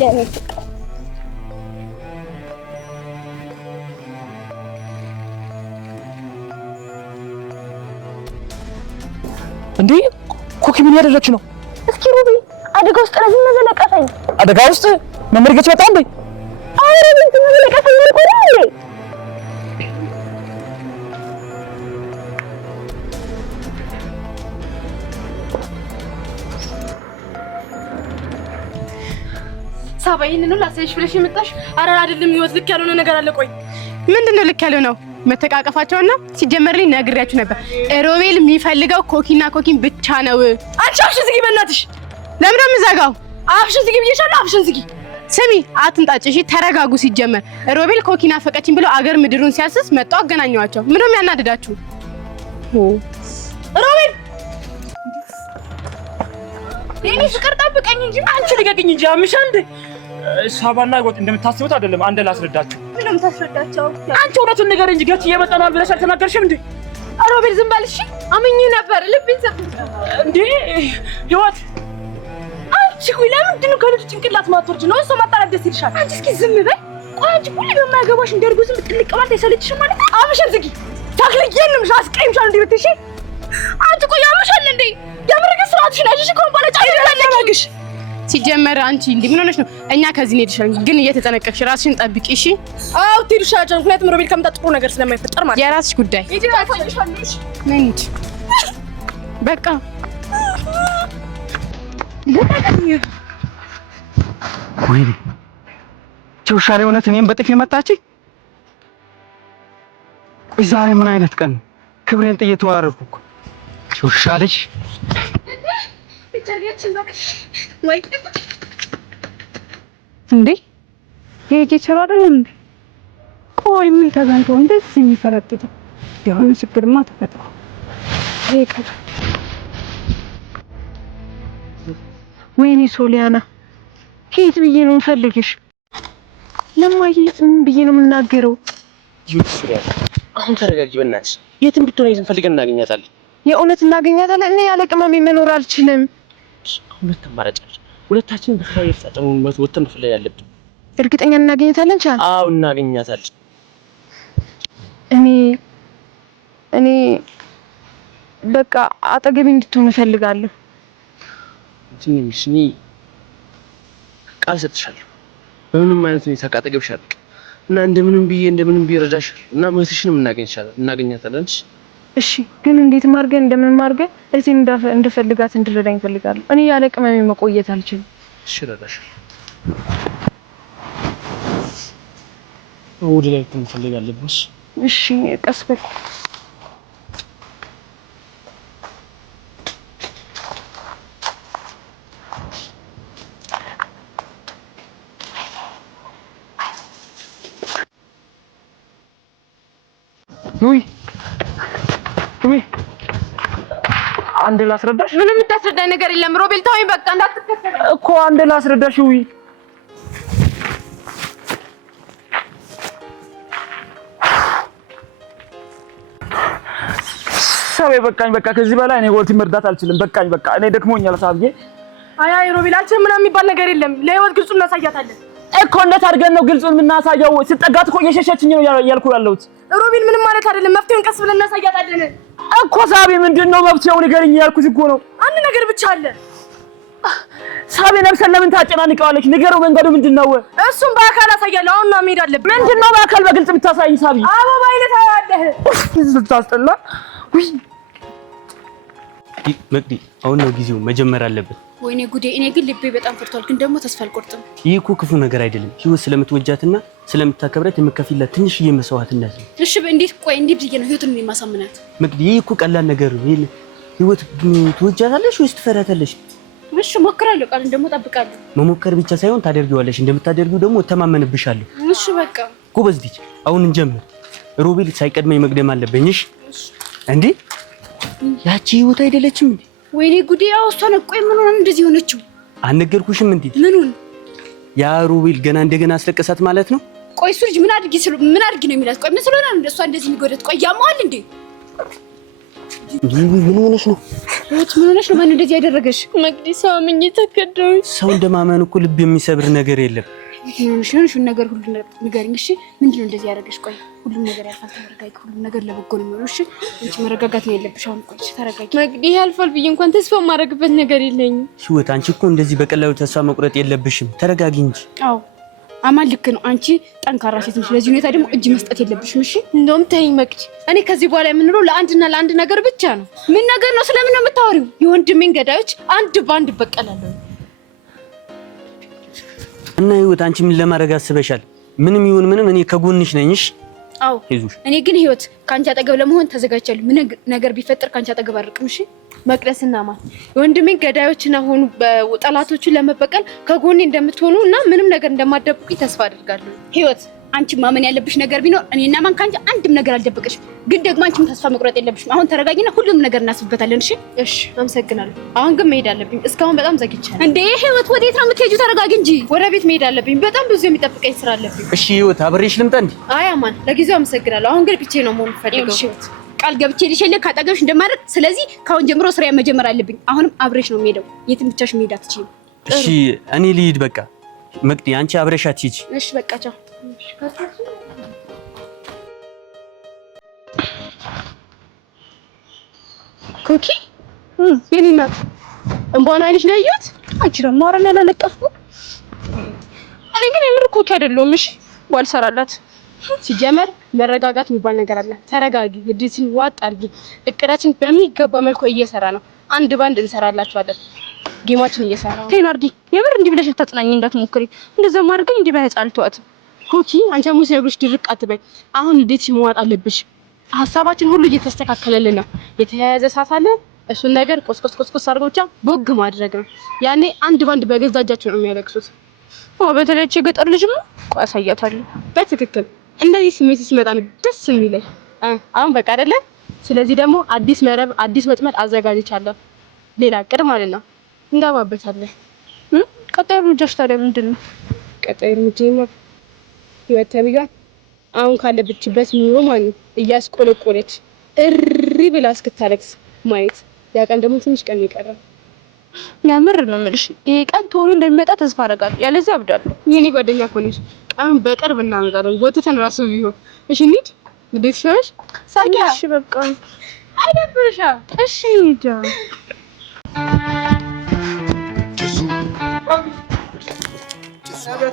يعني እንዴ ኮኪ ምን ያደረግች ነው? እስኪ ሩቢ አደጋ ውስጥ ለዚህ መዘለቀፈኝ። አደጋ ውስጥ መመርገች በጣም እንዴ? አረ ምን መዘለቀፈኝ ነው እንዴ? ሳባ ይሄንን ላሳይሽ ብለሽ የመጣሽ? አረ አይደለም፣ ህይወት ልክ ያልሆነ ነገር አለ። ቆይ ምንድነው ልክ ያለው ነው? መተቃቀፋቸውና ሲጀመርልኝ ነግሬያችሁ ነበር። ሮቤል የሚፈልገው ኮኪና ኮኪን ብቻ ነው። አንቺ አፍሽን ዝጊ በእናትሽ። ለምን ነው የምዘጋው? አፍሽን ዝጊ ብዬሻለሁ። አፍሽን ዝጊ። ስሚ አትንጣጭ እሺ፣ ተረጋጉ። ሲጀመር ሮቤል ኮኪና ፈቀችኝ ብሎ አገር ምድሩን ሲያስስ መጣው አገናኘዋቸው። ምንም የሚያናድዳችሁ? ሮቤል የኔ ፍቅር ጠብቀኝ እንጂ አንቺ ልቀቅኝ እንጂ አምሻ እንዴ? ሳባና ወጥ እንደምታስቡት አይደለም። አንደ ላስረዳችሁ። ምንም ታስረዳቸው። አንቺ እውነቱን ነገር እንጂ ገት እየመጣናል ብለሽ አልተናገርሽም እንዴ? ሮቤል ዝም በል እሺ። አምኜ ነበር ልብኝ ሰብት እንዴ ህይወት አንቺ ቆይ ለምንድን ነው ከልጅ ጭንቅላት ማትወርጅ ነው? እሱ ማጣራት ደስ ይልሻል። አንቺ እስኪ ዝም በይ። ቆይ አንቺ ሁሉ በማያገባሽ እንደርጉ ዝም ጥልቅ ማለት አይሰለችሽም ማለት? አፍሽን ዝጊ። ታክልዬንም አስቀይምሻል እንዴ ብትሽ? አንቺ ቆይ ያምሻል እንዴ? ደምረገ ስራትሽን አጅሽ ኮምባለጫ አይደለሽ። ሲጀመር አንቺ እንዴ ምን ሆነሽ ነው? እኛ ከዚህ ነው ሄድሻል፣ ግን እየተጠነቀቅሽ ራስሽን ጠብቂ እሺ? አው ትይልሻል። ምክንያቱም ሮቤል ከመጣ ጥሩ ነገር ስለማይፈጠር ማለት የራስሽ ጉዳይ። እጂ ታሳይሻለሽ። ነኝ በቃ ወይኔ ጭውሻሌ እውነት እኔም በጥፊ መታች። ቆይ ዛሬ ምን አይነት ቀን? ክብሬን ጥዬ ተዋረድኩ እኮ ጭውሻለች። እንዴ የጌቸራ አይደል እንዴ? ቆይ ምን ተገንቶ እንደዚህ የሚፈረጥጥ የሆነ ችግርማ ተፈጥሮ አይቀር። ወይኔ ሶሊያና ከየት ብዬ ነው የምፈልግሽ? ለማየት ምን ብዬ ነው የምናገረው? ሶሊያና አሁን ተረጋጊ በእናትሽ። የትም ብትሆን የትም ፈልገን እናገኛታለን። የእውነት እናገኛታለን። እኔ ያለ ቅመሜ መኖር አልችልም። ሁለት አማራጭ አለ። ሁለታችንም በስራ እየተጣጣምን ወጥተን መፈለግ ያለብን። እርግጠኛ እናገኛታለን? ቻል? አዎ እናገኛታለን። እኔ በቃ አጠገቤ እንድትሆን እፈልጋለሁ። ትንሽ እኔ ቃል ሰጥሻለሁ። በምንም አይነት ሁኔታ ካጠገብሽ አልቅ እና እንደምንም ብዬ ረዳሻለሁ እና መተሽንም እናገኛታለን። እሺ ግን እንዴት ማርገን እንደምንማርገን እዚህ እንደፈልጋት እንድረዳኝ እፈልጋለሁ። እኔ ያለ ቅመሜ መቆየት አልችልም። እሺ እረዳሻለሁ። ወደ ላይ እንፈልጋለን። እሺ ቀስ በል ኑይ አንድ ላስረዳሽ። ምንም የምታስረዳኝ ነገር የለም ሮቤል ተወኝ በቃ እንዳትከተለኝ እኮ አንድ ላስረዳሽ። ውይ ሳቤ በቃኝ። በቃ ከዚህ በላይ እኔ ወልቲ መርዳት አልችልም። በቃኝ። በቃ እኔ ደክሞኛል ሳብዬ። አይ ሮቤል አልችልም ምናምን የሚባል ነገር የለም። ለህይወት ግልጹን እናሳያታለን እኮ። እንዴት አድርገን ነው ግልጹን የምናሳየው? ስጠጋት እኮ እየሸሸችኝ ነው ያልኩ ያለሁት። ሮቤል ምንም ማለት አይደለም። መፍትሄውን ቀስ ብለን እናሳያታለን እኮ ሳቤ። ምንድነው መፍትሄው? ንገሪኝ ያልኩት እኮ ነው። አንድ ነገር ብቻ አለ ሳቤ። ነብሰን ለምን ታጨናንቀዋለች? ንገረው መንገዱ ምንድነው? እሱም በአካል አሳያለሁ። አሁን ነው መሄድ አለብን። ምንድነው በአካል በግልጽ የምታሳይኝ ሳቤ? አበባ አይነት አያለህ ስታስጠላ። ውይ መቅዲ አሁን ነው ጊዜው መጀመር አለበት። ወይኔ ጉዴ! እኔ ግን ልቤ በጣም ፈርቷል። ግን ደግሞ ተስፋ አልቆርጥም። ይህ እኮ ክፉ ነገር አይደለም። ህይወት ስለምትወጃትና ስለምታከብራት የምከፊላት ትንሽዬ መስዋዕትነት ነው። እሺ እንዴት? ቆይ እንዴት ብዬ ነው ህይወትን የማሳምናት? መቅዲ ይህ እኮ ቀላል ነገር ነው። ህይወት ትወጃታለሽ ወይስ ትፈራታለሽ? እሺ ሞክራለሁ። ቃል ደግሞ እጠብቃለሁ። መሞከር ብቻ ሳይሆን ታደርጊዋለሽ። እንደምታደርጊው ደግሞ እተማመንብሻለሁ። እሺ በቃ ጎበዝ ልጅ። አሁን እንጀምር። ሮቤል ሳይቀድመኝ መቅደም አለብኝ። እሺ እንዴ ያቺ ህይወት አይደለችም እንዴ? ወይኔ ጉዴ! ያው እሷ ነው። ቆይ ምን ሆነ እንደዚህ ሆነችው? አልነገርኩሽም እንዴ? ምኑን? ያ ሮቤል ገና እንደገና አስለቀሳት ማለት ነው። ቆይ እሱ ልጅ ምን አድርጊ ነው የሚላት? ቆይ ምን ስለሆነ ነው እሷ እንደዚህ የሚጎዳት? ቆይ ያማዋል እንዴ? ምን ሆነሽ ነው? ምን ሆነሽ ነው? ማን እንደዚህ ያደረገሽ? መቅዲ ሰው አምኜ ተከዳሁኝ። ሰው እንደማመን እኮ ልብ የሚሰብር ነገር የለም። ምን ነገር ሁሉ ንገሪኝ እሺ። ምንድነው እንደዚህ ያደረገሽ? ቆይ ሁሉም ነገር ያልፋል፣ ተረጋጊ። ሁሉም ነገር ለበጎ ነው የሚሆነው። እሺ አንቺ መረጋጋት ነው ያለብሽ። አሁን ቆይ ተረጋጊ። መቅዲ ያልፋል ብዬ እንኳን ተስፋ የማደርግበት ነገር የለኝም። ህይወት፣ አንቺ እኮ እንደዚህ በቀላሉ ተስፋ መቁረጥ የለብሽም። ተረጋጊ እንጂ። አዎ አማን ልክ ነው። አንቺ ጠንካራ ሴት ነሽ። ለዚህ ሁኔታ ደግሞ እጅ መስጠት የለብሽም። እሺ እንደውም ተይኝ መቅዲ። እኔ ከዚህ በኋላ የምንለው ለአንድና ለአንድ ነገር ብቻ ነው። ምን ነገር ነው? ስለምን ነው የምታወሪው? የወንድሜን ገዳዮች አንድ ባንድ በቀላለሁ። እና ህይወት፣ አንቺ ምን ለማድረግ አስበሻል? ምንም ይሁን ምንም እኔ ከጎንሽ ነኝሽ። አዎ እኔ ግን ህይወት ካንቺ አጠገብ ለመሆን ተዘጋጅቻለሁ። ምን ነገር ቢፈጠር ካንቺ አጠገብ አርቅም። እሺ መቅደስና ማን የወንድሜን ገዳዮችና ሆኑ ጠላቶችን ለመበቀል ከጎኔ እንደምትሆኑ እና ምንም ነገር እንደማትደብቁኝ ተስፋ አድርጋለሁ። ህይወት አንቺ ማመን ያለብሽ ነገር ቢኖር እኔና ማን ካንቺ አንድም ነገር አልደብቅሽም። ግን ደግሞ አንቺም ተስፋ መቁረጥ የለብሽም። አሁን ተረጋጊና ሁሉንም ነገር እናስብበታለን። እሺ እሺ፣ አመሰግናለሁ። አሁን ግን መሄድ አለብኝ። እስካሁን በጣም ዘግቻለሁ። እንዴ ህይወት ወዴት ነው የምትሄጂው? ተረጋጊ እንጂ። ወደ ቤት መሄድ አለብኝ። በጣም ብዙ የሚጠብቀኝ ስራ አለብኝ። እሺ ህይወት፣ አብሬሽ ልምጣ እንዴ? አይ አማን፣ ለጊዜው አመሰግናለሁ። አሁን ግን ብቻዬን ነው መሆን ፈልገው። ቃል ገብቼልሽ የለ ካጠገብሽ እንደማድረግ። ስለዚህ ካሁን ጀምሮ ስራ መጀመር አለብኝ። አሁንም አብሬሽ ነው የምሄደው። የትም ብቻሽ መሄድ አትችይም። እሺ እኔ ልሂድ በቃ። መቅዲ አንቺ አብረሻት ሂጂ። እሺ በቃ ቻው። ኮኪ የኔ እናት እንቧን አይንሽ ላይ ያዩት። አንቺ ደግሞ አረን ያላለቀስኩ። እኔ ግን የምር ኮኪ አይደለሁም። እሺ ዋልሰራላት። ሲጀመር መረጋጋት የሚባል ነገር አለ። ተረጋጊ፣ ግዴታችን ዋጥ አድርጊ። እቅዳችን በሚገባ መልኩ እየሰራ ነው። አንድ ባንድ እንሰራላችኋለን። ጌማችን እየሰራ ነው። ቴን አርጊ። የምር እንዲህ ብለሽ ልታጽናኝ እንዳትሞክሪ። እንደዛ ማድረግ እንዲህ በህፃልቷት ኮኪ አንቺ ሙስ ነግሮሽ ድርቅ አትበይ። አሁን እንዴት ሲሟጥ አለብሽ። ሀሳባችን ሁሉ እየተስተካከለልን ነው። የተያያዘ ሳት አለ። እሱን ነገር ቆስቆስ አድርጎ ብቻ ቦግ ማድረግ ነው። ያኔ አንድ ባንድ በገዛ እጃቸው ነው የሚያለቅሱት። በተለይ የገጠር ልጅ ነው። ቆይ አሳያታለሁ። በትክክል እንደዚህ ስሜት ሲመጣ ነው ደስ የሚለኝ። አሁን በቃ አይደለ? ስለዚህ ደግሞ አዲስ መረብ፣ አዲስ ወጥመድ አዘጋጅቻለሁ። ሌላ እቅድ ማለት ነው። እንገባበታለን። ቀጣይ እርምጃሽ ታዲያ ምንድን ነው? ቀጣይ እርምጃዬማ ህይወት ተብያል አሁን ካለብችበት ኑሮ ማለት ነው እያስቆለቆለች እሪ ብላ እስክታለቅስ ማየት። ያ ቀን ደግሞ ትንሽ ቀን ይቀራል። ያምር ነው የምልሽ። ይሄ ቀን ቶሎ እንደሚመጣ ተስፋ አደርጋለሁ። ያለዚያ አብዳለሁ። የኔ ጓደኛ እኮ ነሽ። ቀን በቅርብ እናመጣለን። ወጥተን ራሱ ቢሆን እሺ። እንሂድ። እንዴት ይሻልሽ? ሳቂሽ በቃ አይደብርሻ? እሺ እንሂድ።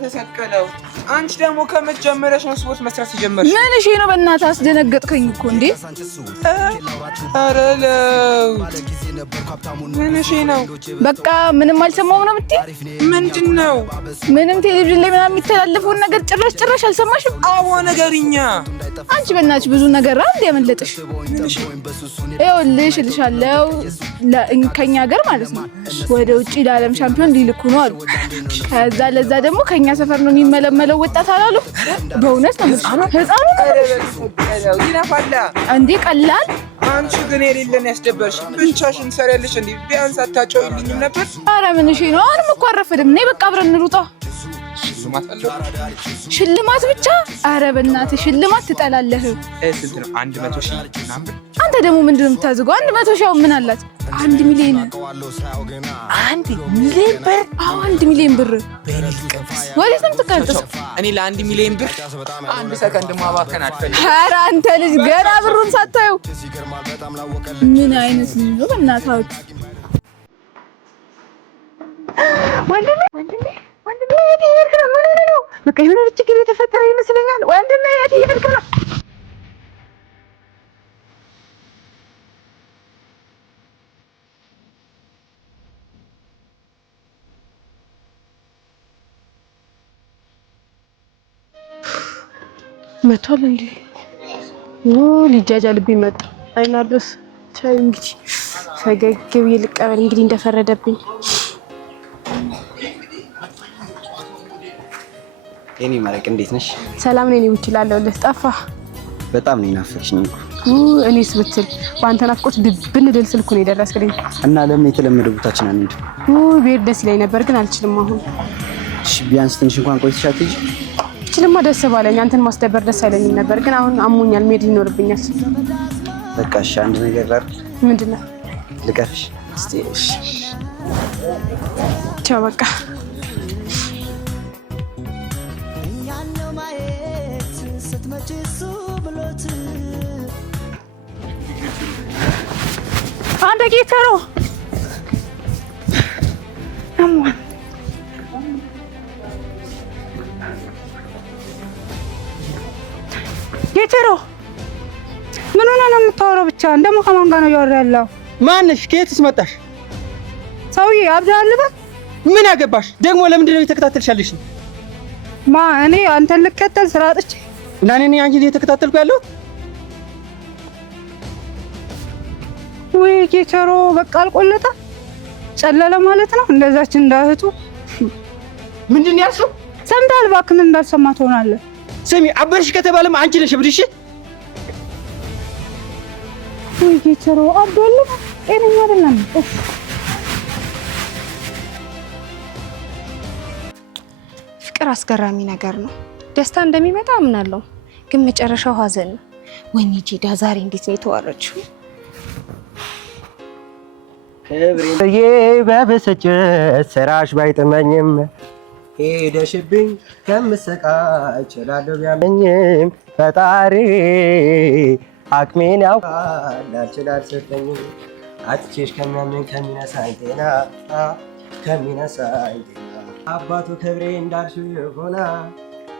ተሰቀለው። አንቺ ደግሞ ከመጀመሪያሽ ነው ስፖርት መስራት የጀመርሽ? ምን እሺ ነው? በእናትህ አስደነገጥከኝ እኮ እንዴ! ኧረ ምን እሺ ነው? በቃ ምንም አልሰማሁም ነው የምትይ? ምንድን ነው? ምንም ቴሌቪዥን ላይ ምናምን የሚተላለፈውን ነገር ጭራሽ አልሰማሽም? አዎ ነገርኛ። አንቺ በእናትሽ ብዙ ነገር አንድ ያመለጥሽ። ይኸውልሽ እልሻለሁ ከኛ ሀገር ማለት ነው ወደ ውጪ ለዓለም ሻምፒዮን ሊልኩ ነው አሉ። ከዛ ለዛ ደግሞ ከኛ ሰፈር ነው የሚመለመለው ወጣት አላሉ። በእውነት ነው ህፃኑ ነው ይናፋላ እንዴ? ቀላል። አንቺ ግን የሌለን ያስደበርሽ ብቻሽን ሰሪያለሽ እንዴ? ቢያንስ አታጫውልኝም ነበር? ኧረ ምን እሺ ነው? አሁንም እኮ አረፈድም። ነይ በቃ አብረን እንሩጣ። ሽልማት ብቻ? ኧረ በእናትህ ሽልማት ትጠላለህ። ስንት ነው? 100,000 ምናምን። አንተ ደግሞ ምንድን ነው የምታዝገው? 100,000 ምን አላት? 1 ሚሊዮን። 1 ሚሊዮን ብር? አዎ 1 ሚሊዮን ብር። ወዴት ነው የምትቀልጠው? እኔ ለ1 ሚሊዮን ብር አንድ ሰከንድ ማባከን አልፈልግም። ኧረ አንተ ልጅ ገና ብሩን ሳታየው ምን አይነት ልጅ ነው በእናትህ? ወንድሜ የት እየሄድክ ነው? ምን ሆነህ ነው? በቃ የሆነ ችግር የተፈጠረ ይመስለኛል። ወንድሜ የት እየሄድክ ነው? መቷል እንዴ? ሊጃጃልብኝ መጣ። አይናዶስ ቻይ እንግዲህ ፈገግ ብዬ ልቀበል እንግዲህ እንደፈረደብኝ። የኔ ማረቅ እንዴት ነሽ? ሰላም ነኝ። እችላለሁ። ጠፋ። በጣም ነው ናፈቅሽኝ እኮ። እኔስ ብትል በአንተ ናፍቆት ድብን ድል ስልኩ ነው የደረስክልኝ። እና ለምን የተለመደ ቦታችን አንሄድ? ብሄድ ደስ ይለኝ ነበር ግን አልችልም አሁን። እሺ ቢያንስ ትንሽ እንኳን ቆይተሽ አትሄጂ? እችልማ ደስ ባለኝ። አንተን ማስደበር ደስ አይለኝም ነበር ግን አሁን አሞኛል፣ መሄድ ይኖርብኛል። በቃ እሺ አንድ ነገር ላድርግ። ምንድን ነው? ልቀርሽ። ቻው በቃ። አንተ ጌተሮ አሟን ጌተሮ ምን ሆነ ነው የምታወራው? ብቻ እንደሞ ከማን ጋር ነው እያወራ ያለው? ማንሽ? ከየትስ መጣሽ? ሰውዬ አብዳል በል። ምን አገባሽ ደግሞ? ለምንድን ነው የተከታተልሻለሽ? እኔ አንተን ልከተል ስራ አጥቼ እና እኔ አንቺን እየተከታተልኩ ያለው? ወይ ጌተሮ በቃ አልቆለታ ጨለለ ማለት ነው። እንደዛች እንዳህቱ ምንድን ነው ያልሽው? ሰምተሃል? እባክህ ምን እንዳልሰማ ትሆናለህ። ስሚ አበርሽ ከተባለም አንቺ ነሽ ብድሽ። ወይ ጌተሮ አብዷል ጤነኛ አይደለም። ፍቅር አስገራሚ ነገር ነው። ደስታ እንደሚመጣ አምናለሁ፣ ግን መጨረሻው ሀዘን ነው። ወይኔ ጄዳ ዛሬ እንዴት ነው የተዋረችው? ክብሬ በብስጭት ስራሽ ባይጥመኝም ሄደሽብኝ ከምሰቃይ እችላለሁ ቢያመኝም ፈጣሪ አቅሜን ያውቃል አልችል አልሰጠኝም አትቼሽ ከሚያመኝ ከሚነሳኝ ጤና ከሚነሳኝ ጤና አባቱ ክብሬ እንዳልሽው የሆና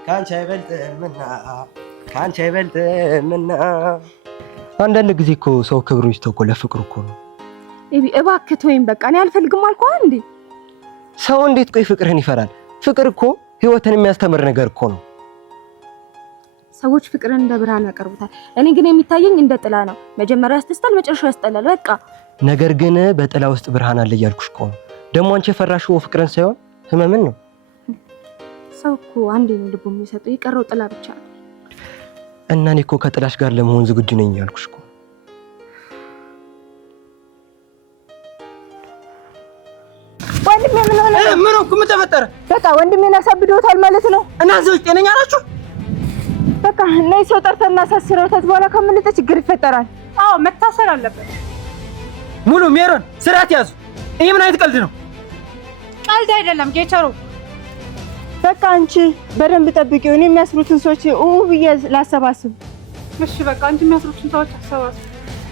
ከአንቺ አይበልጥምና ከአንቺ አይበልጥምና። አንዳንድ ጊዜ እኮ ሰው ክብሩን ይተው እኮ ለፍቅሩ እኮ ነው። እባክህ ተወኝ በቃ። እኔ አልፈልግም አልኩህ እንዴ። ሰው እንዴት ቆይ ፍቅርህን ይፈራል? ፍቅር እኮ ህይወትን የሚያስተምር ነገር እኮ ነው። ሰዎች ፍቅርን እንደ ብርሃን ያቀርቡታል። እኔ ግን የሚታየኝ እንደ ጥላ ነው። መጀመሪያ ያስደስታል፣ መጨረሻው ያስጠላል። በቃ ነገር ግን በጥላ ውስጥ ብርሃን አለ እያልኩሽ እኮ ነው። ደግሞ አንቺ የፈራሽው ፍቅርን ሳይሆን ህመምን ነው። ሰው እኮ አንዴ ነው ልቡ የሚሰጠው፣ የቀረው ጥላ ብቻ ነው። እና እኔ እኮ ከጥላሽ ጋር ለመሆን ዝግጁ ነኝ እያልኩሽ እኮ። ወንድሜ ምን ሆነ? ምን ሆንኩ? ምን ተፈጠረ? በቃ ወንድሜን አሳብዶታል ማለት ነው። እና ሰዎች ጤነኛ ናችሁ? በቃ ነይ ሰው ጠርተን እናሳስረው። ከዚህ በኋላ ከምንጠ ችግር ይፈጠራል። አዎ መታሰር አለበት። ሙሉ ሜሮን ስርዓት ያዙ። ይሄ ምን አይነት ቀልድ ነው? ቀልድ አይደለም ጌተሮ። በቃ አንቺ በደንብ ጠብቂው። እኔ የሚያስሩትን ሰዎች ብዬ ላሰባስብ። እሺ በቃ አንቺ የሚያስሩትን ሰዎች አሰባስብ።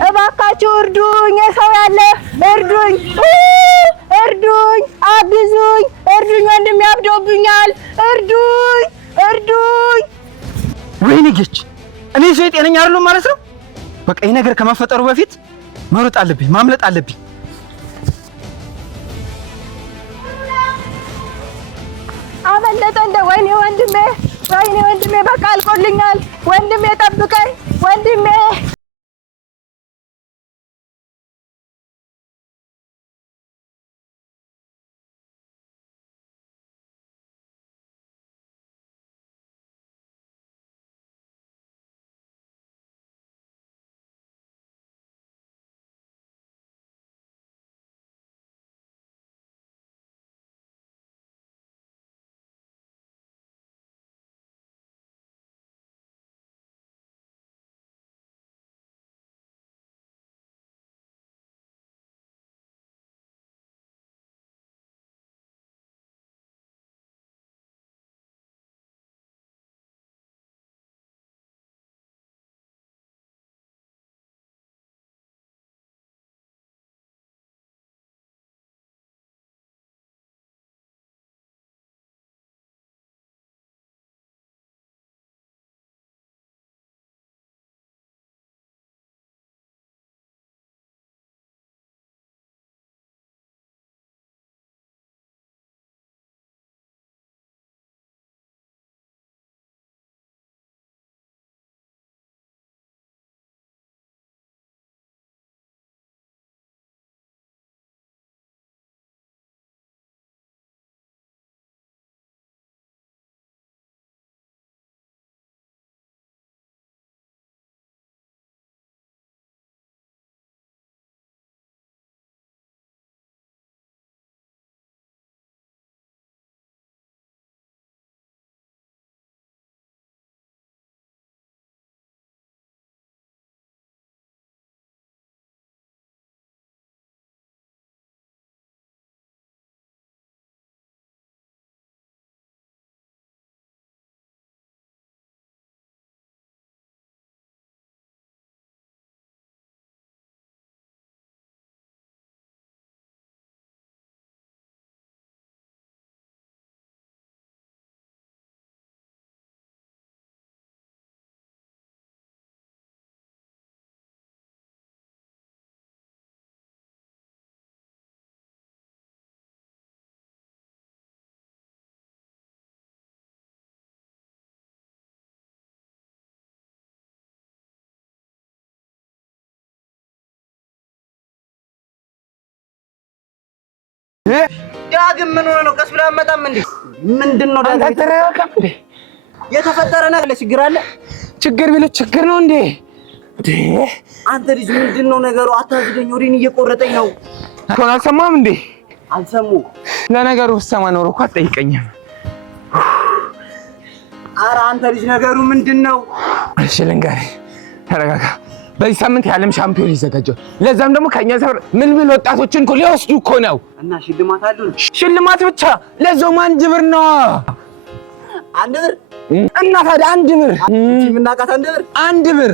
እባካችሁ እርዱኝ፣ ሰው ያለ እርዱኝ፣ እርዱኝ፣ አግዙኝ፣ እርዱኝ፣ ወንድሜ አብዶብኛል፣ እርዱኝ፣ እርዱኝ። ወይኔ ጌች፣ እኔ ሰው ጤነኛ አይደለም ማለት ነው። በቃ ይሄ ነገር ከመፈጠሩ በፊት መሮጥ አለብኝ፣ ማምለጥ አለብኝ። አመለጠ እንደ ወይኔ ወንድሜ፣ ወይኔ ወንድሜ፣ በቃ አልቆልኛል። ወንድሜ ጠብቀኝ፣ ወንድሜ ዳግም ምን ሆነ ነው? ቀስ ብለህ አትመጣም እንዴ? ምንድነው ዳግም? የተፈጠረ ነገር ችግር አለ? ችግር ቢል ችግር ነው እንዴ? አንተ ልጅ ምንድነው ነገሩ? አታዝገኝ፣ ወሬን እየቆረጠኝ ነው። ኮና ሰማም እንዴ? አልሰሙ። ለነገሩ ሰማ ኖሮ እኮ አትጠይቀኝም። ኧረ አንተ ልጅ ነገሩ ምንድነው? እሺ ልንገርህ፣ ተረጋጋ። በዚህ ሳምንት የዓለም ሻምፒዮን ይዘጋጃል። ለዛም ደግሞ ከኛ ሰፈር ምን ወጣቶችን እኮ ሊወስዱ እኮ ነው። እና ሽልማት አለው? ሽልማት ብቻ ለዛውም 1 ብር ነው። 1 ብር? እና ታዲያ 1 ብር እቺ ምናቃት 1 ብር? 1 ብር።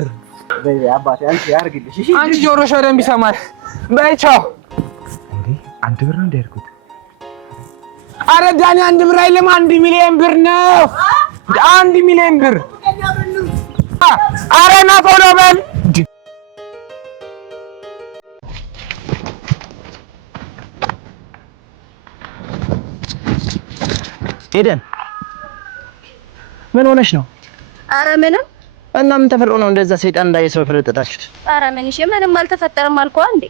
በይ አባቴ አንቺ ያርግልሽ። እሺ አንቺ ጆሮሽ በደንብ ይሰማል። በይ ቻው። እንዴ 1 ብር ነው እንዳልኩት? አረ ዳኒ 1 ብር አይደለም 1 ሚሊዮን ብር ነው። 1 ሚሊዮን ብር። አረ ና ቶሎ በል። ሄደን ምን ሆነሽ ነው? ኧረ ምንም። እና ምን ተፈጥሮ ነው እንደዛ ሰይጣን እንዳየሰው ፈለጠጣችሁት? ኧረ ምን እሺ፣ ምንም አልተፈጠረም አልኩህ እንዴ።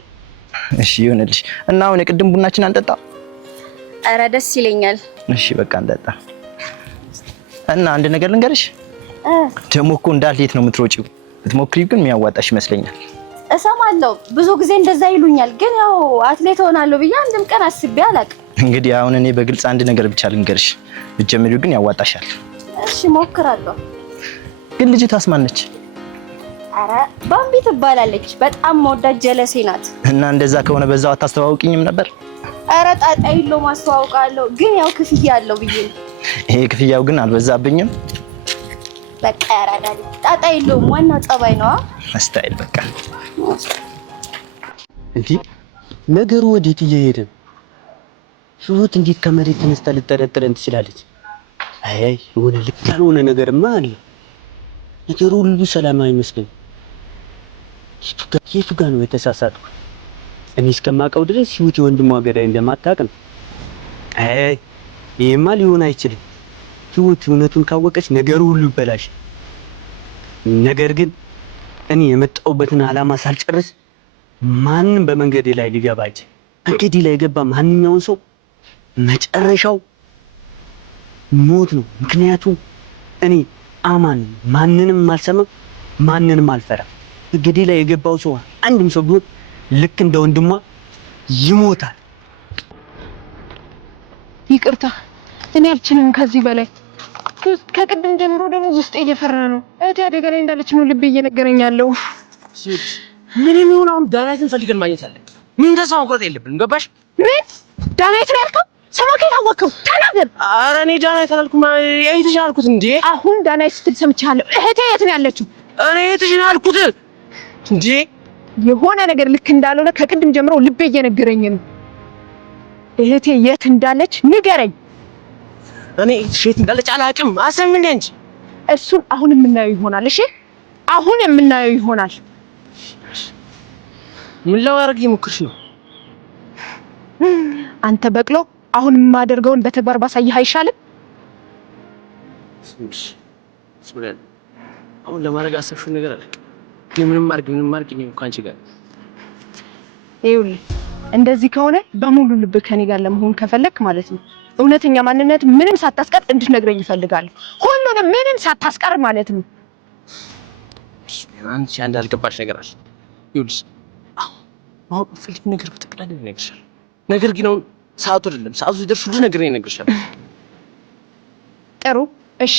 እሺ ይሁንልሽ። እና አሁን የቅድም ቡናችን አንጠጣ? ኧረ ደስ ይለኛል። እሺ በቃ እንጠጣ። እና አንድ ነገር ልንገርሽ፣ ደግሞ እኮ እንዳልሄት ነው የምትሮጪው። ብትሞክሪው ግን የሚያዋጣሽ ይመስለኛል። እሰማለሁ፣ ብዙ ጊዜ እንደዛ ይሉኛል። ግን ያው አትሌት ሆናለሁ ብዬ አንድም ቀን አስቤ አላውቅም። እንግዲህ አሁን እኔ በግልጽ አንድ ነገር ብቻ ልንገርሽ፣ ብትጀምሪው ግን ያዋጣሻል። እሺ ሞክራለሁ። ግን ልጅቷስ ማን ነች? ኧረ ባምቢ ትባላለች። በጣም መወዳት ጀለሴ ናት። እና እንደዛ ከሆነ በዛው አታስተዋውቂኝም ነበር? ኧረ ጣጣ የለውም አስተዋውቃለሁ። ግን ያው ክፍያ አለው ብዬ ነው። ይሄ ክፍያው ግን አልበዛብኝም? በቃ ያራዳል። ጣጣ የለውም። ዋናው ጸባይ ነው። ስታይል በቃ እንዴ ነገሩ ወዴት እየሄደ ነው? ህይወት እንዴት ከመሬት ተነስታ ልጠረጥረን ትችላለች? አይ የሆነ ልክ ያልሆነ ነገርማ አለ። ነገሩ ሁሉ ሰላማዊ አይመስልም። የቱ ጋር ነው የተሳሳትኩት? እኔ እስከማውቀው ድረስ ህይወት የወንድሟ ገዳይ እንደማታውቅ ነው። አይ ይሄማ ሊሆን አይችልም። ህይወት እውነቱን ካወቀች ነገሩ ሁሉ ይበላሽ። ነገር ግን እኔ የመጣሁበትን ዓላማ ሳልጨርስ ማንም በመንገዴ ላይ ሊገባ አይችልም። መንገዴ ላይ የገባ ማንኛውን ሰው መጨረሻው ሞት ነው። ምክንያቱም እኔ አማን ማንንም አልሰማም፣ ማንንም አልፈራም። መንገዴ ላይ የገባው ሰው አንድም ሰው ቢሆን ልክ እንደ ወንድሟ ይሞታል። ይቅርታ እኔ አልችልም ከዚህ በላይ። ከቅድም ጀምሮ ደግሞ ውስጤ እየፈራ ነው። እህቴ አደጋ ላይ እንዳለች ነው ልቤ እየነገረኝ ያለው። ምንም ይሁን አሁን ዳናይትን ፈልገን ማግኘት አለብን። ምን ተስፋ መቁረጥ የለብንም። ገባሽ? ምን ዳናይት ነው ያልከው? ሰማከኝ ታወቀው ተናገር። ኧረ እኔ ዳናይት አላልኩም። እህትሽን አልኩት። እንዴ አሁን ዳናይት ስትል ሰምቻለሁ። እህቴ የት ነው ያለችው? እኔ እህትሽን አልኩት። እንዴ የሆነ ነገር ልክ እንዳልሆነ ከቅድም ጀምሮ ልቤ እየነገረኝ ነው። እህቴ የት እንዳለች ንገረኝ። እኔ እህትሽ እንዳለች አላውቅም። አሰምን እንጂ እሱን አሁን የምናየው ይሆናል። እሺ አሁን የምናየው ይሆናል። ምን ላወራግ እየሞከርሽ ነው? አንተ በቅሎ አሁን የማደርገውን በተግባር ባሳይህ አይሻልም? አሁን ለማድረግ አሰብሽው ነገር አለ። ምንም ማርግ ነው ካንቺ ጋር። ይኸውልህ እንደዚህ ከሆነ በሙሉ ልብ ከኔ ጋር ለመሆን ከፈለክ ማለት ነው እውነተኛ ማንነት ምንም ሳታስቀር እንድትነግረኝ እፈልጋለሁ። ሁሉንም ምንም ሳታስቀር ማለት ነው። አንቺ አንድ አልገባሽ ነገር አለ። ይኸውልሽ ማወቅ ፈልግ ነገር በጠቅላላ ይነግርሻል። ነገር ግን አሁን ሰዓቱ አይደለም። ሰዓቱ ሲደርስ ሁሉ ነገር ይነግርሻል። ጥሩ እሺ።